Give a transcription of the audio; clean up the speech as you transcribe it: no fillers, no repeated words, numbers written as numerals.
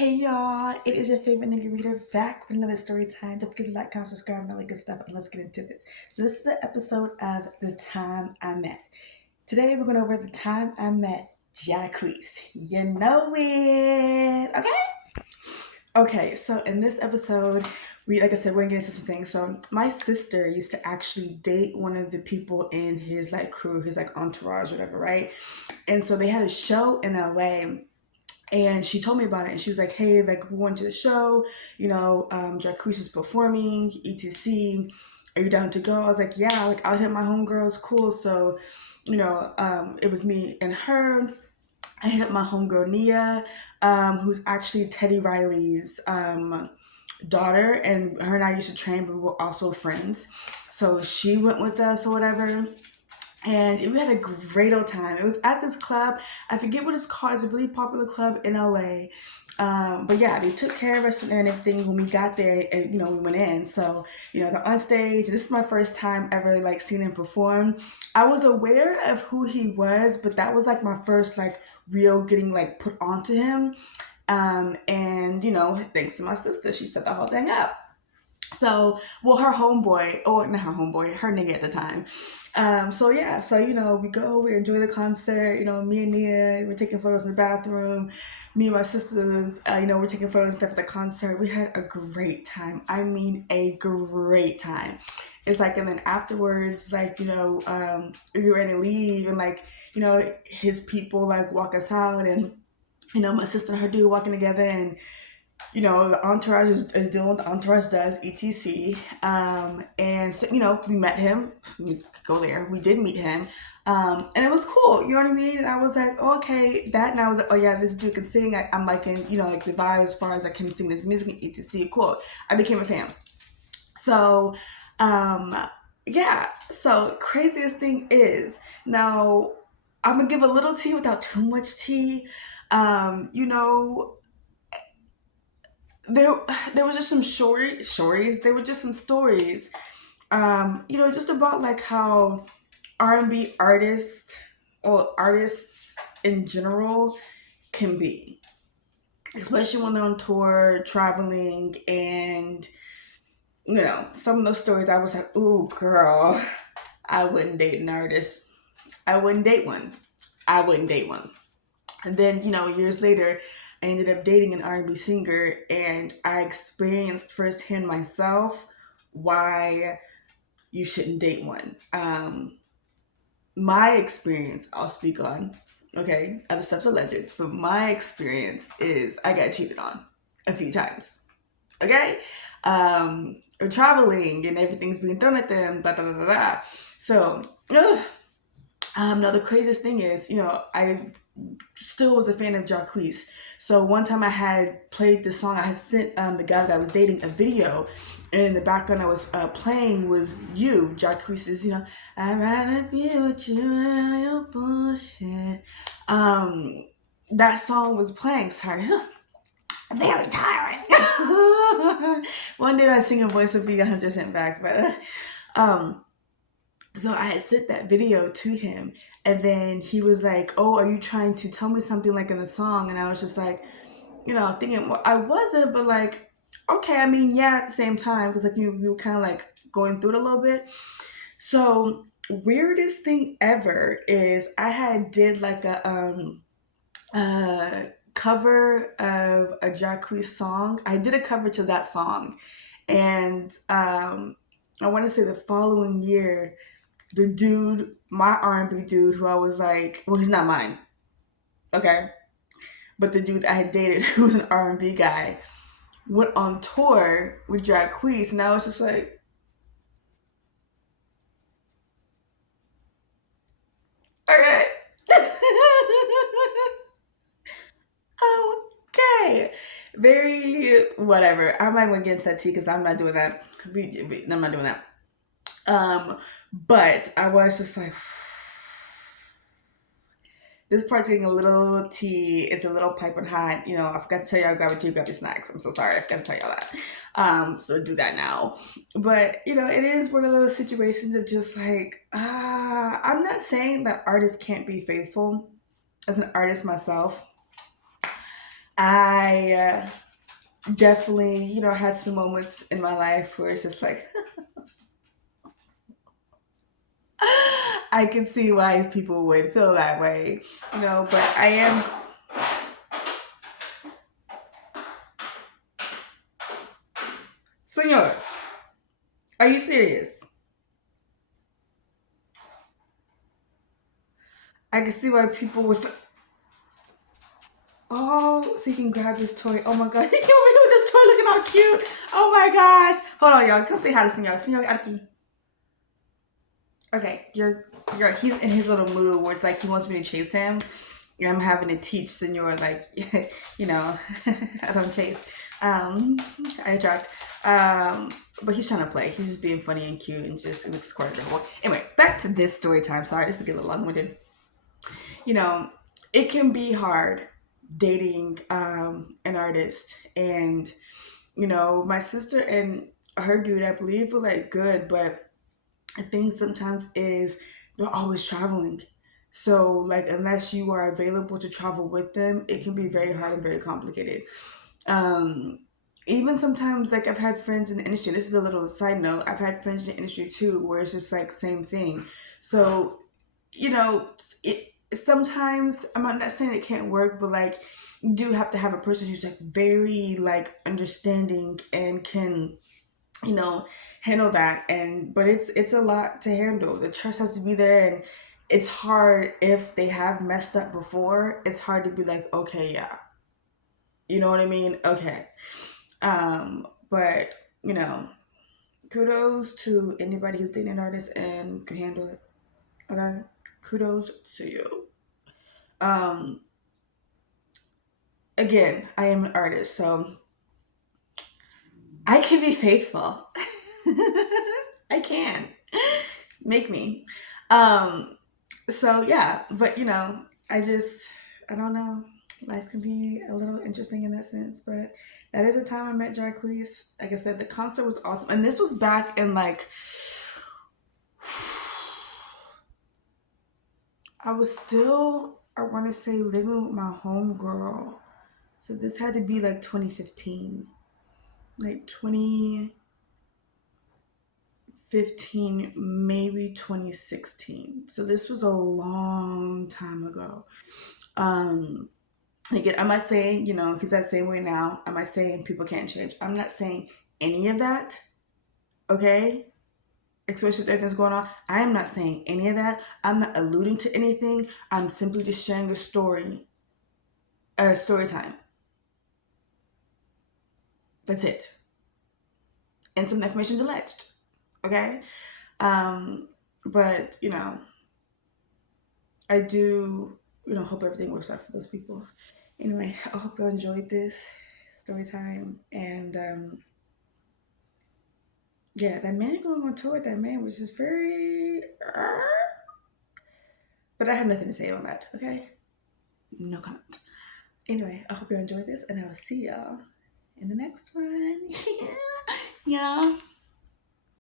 Hey y'all, it is your favorite nigga reader back with another story time. Don't forget to like, comment, subscribe, and all that good stuff, and let's get into this. So this is an episode of The Time I Met. Today we're going over The Time I Met Jaquees. You know it, okay? Okay, so in this episode, like I said, we're gonna get into some things. So my sister used to actually date one of the people in his like crew, his like entourage, whatever, right? And so they had a show in LA and she told me about it and she was like, hey, like we went to the show, Jacquees is performing, etc. Are you down to go? I was like, yeah, like I'll hit my homegirls, cool. So, it was me and her. I hit up my homegirl Nia, who's actually Teddy Riley's daughter, and her and I used to train, but we were also friends. So she went with us or whatever, and we had a great old time. It was at this club. I forget what it's called. It's a really popular club in LA. But yeah, they took care of us and everything when we got there, and we went in. So they're on stage. This is my first time ever like seeing him perform. I was aware of who he was, but that was like my first like real getting like put onto him. And thanks to my sister, she set the whole thing up. So, well, her homeboy, or not her homeboy, her nigga at the time. So yeah, so we go, we enjoy the concert. Me and Nia, we're taking photos in the bathroom. Me and my sisters, we're taking photos and stuff at the concert. We had a great time. I mean, a great time. It's like, and then afterwards, like, we were ready to leave, and like, his people like walk us out, and my sister and her dude walking together, and the entourage is doing what the entourage does, etc. And so, we met him. We could go there. We did meet him. And it was cool. You know what I mean? And I was like, oh, okay, that. And I was like, oh, yeah, this dude can sing. I'm liking, like the vibe as far as like him singing his music, etc. Cool. I became a fan. So, yeah. So, craziest thing is, now, I'm going to give a little tea without too much tea. You know, there there was just some stories. There were just some stories, just about like how R&B artists or artists in general can be, especially when they're on tour, traveling, and some of those stories. I was like, ooh, girl, I wouldn't date an artist. I wouldn't date one. I wouldn't date one. And then, years later, I ended up dating an R&B singer, and I experienced firsthand myself why you shouldn't date one. My experience, I'll speak on. Okay, other stuff's alleged, but my experience is I got cheated on a few times. Okay, we're traveling and everything's being thrown at them. Blah, blah, blah, blah. So, now the craziest thing is, I still was a fan of Jaquees. So one time I had played the song. I had sent the guy that I was dating a video, and in the background I was playing was you, Jaquees. I'd rather be with you and all your bullshit. That song was playing. Sorry. Very tiring. One day my singing voice would be 100% back, but so I had sent that video to him, and then he was like, oh, are you trying to tell me something like in the song? And I was just like, thinking, well, I wasn't, but like, okay, I mean, yeah, at the same time, because like we were kind of like going through it a little bit. So weirdest thing ever is I had did like a cover of a Jacquees song. I did a cover to that song, and I want to say the following year, the dude, my R&B dude, who I was like, well, he's not mine, okay, but the dude I had dated, who was an R&B guy, went on tour with Jaquees, and I was just like, okay, okay, very whatever. I'm not going to get into that tea because I'm not doing that. I'm not doing that. But I was just like, this part's getting a little tea. It's a little piping hot. I forgot to tell y'all, grab your snacks. I'm so sorry. I forgot to tell y'all that. So do that now. But, it is one of those situations of just like, I'm not saying that artists can't be faithful. As an artist myself, I definitely, had some moments in my life where it's just like, I can see why people would feel that way, but I am, Senor, are you serious? I can see why people would. Oh, so you can grab this toy. Oh my god, he came over here with this toy looking all cute. Oh my gosh. Hold on, y'all. Come say hi to Senor. Senor, okay, he's in his little mood where it's like he wants me to chase him. And I'm having to teach Senor, like, I don't chase. I attract. But he's trying to play. He's just being funny and cute and just it looks quite adorable. Anyway, back to this story time. Sorry, just to get a little long-winded. You know, it can be hard dating an artist, and my sister and her dude, I believe, were like good, but I think sometimes is they're always traveling. So like unless you are available to travel with them, it can be very hard and very complicated. Um Even sometimes like I've had friends in the industry. This is a little side note. I've had friends in the industry too where it's just like same thing. So, you know, it sometimes I'm not saying it can't work, but like you do have to have a person who's like very like understanding and can you know handle that, and but it's a lot to handle. The trust has to be there, and it's hard if they have messed up before. It's hard to be like, okay, yeah, you know what I mean, okay. But you know kudos to anybody who's dating an artist and can handle it. Okay, kudos to you. um Again, I am an artist, so I can be faithful. I can. Make me. Um, so yeah, but I don't know. Life can be a little interesting in that sense, but that is the time I met Jaquees. Like I said, the concert was awesome, and this was back in like I was still, I want to say, living with my homegirl. So this had to be like 2015, like 2015, maybe 2016. So this was a long time ago. Um, Again, am I saying, he's that same way now? Am I saying people can't change? I'm not saying any of that, okay? Especially with everything that's going on. I am not saying any of that. I'm not alluding to anything. I'm simply just sharing story time. That's it. And some information is alleged, okay? Um, but, I do, hope everything works out for those people. Anyway, I hope you enjoyed this story time. And yeah, that man going on tour with that man was just very. But I have nothing to say on that, okay? No comment. Anyway, I hope you enjoyed this, and I will see y'all in the next one. Yeah.